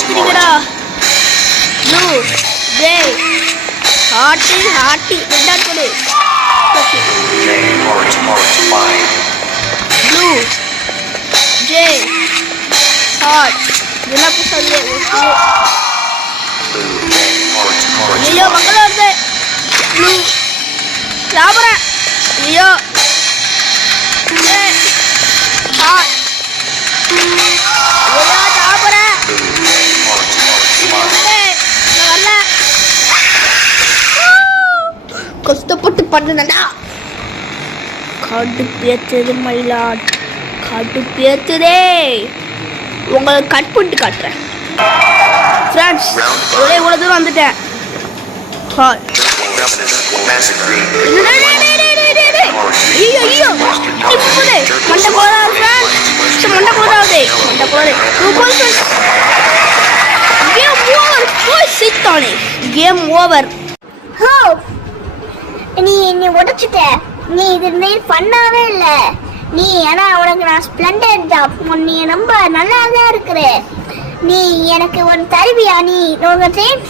எடுத்துறீங்கடா. Blue J hearty ரெண்டாவது கொடு. Blue J heart இதெல்லாம் புதுசாக ஐயோ மக்கள் வருது. ப்ளூ சாப்பிட்றேன். ஐயோ ஹார்ட் ஐயோ சாப்பிட்றேன். வரல கஷ்டப்பட்டு பண்ணடா. கடுப்பேத்துது மயிலாட் கடுப்பேத்துதே. உங்களை கட் பண்ணிட்டு காட்டுறேன் ஃப்ரெண்ட்ஸ். ஒரே இவ்வளோ தூரம் வந்துட்டேன். மண்டை போதாது ஃப்ரெண்ட்ஸ். மண்டை போதாது மண்டை போதாது. Game over. போய் சித்தானே கேம் ஓவர். நீ என்னை உடைச்சிட்ட. நீ இது மாரி பண்ணாவே இல்லை நீ. ஏன்னா உனக்கு நான் ஸ்ப்ளெண்டர் ஜாப். நீ ரொம்ப நல்லா தான் இருக்கிற. நீ எனக்கு ஒரு தருவியா? நீ உங்க ட்ரெயின்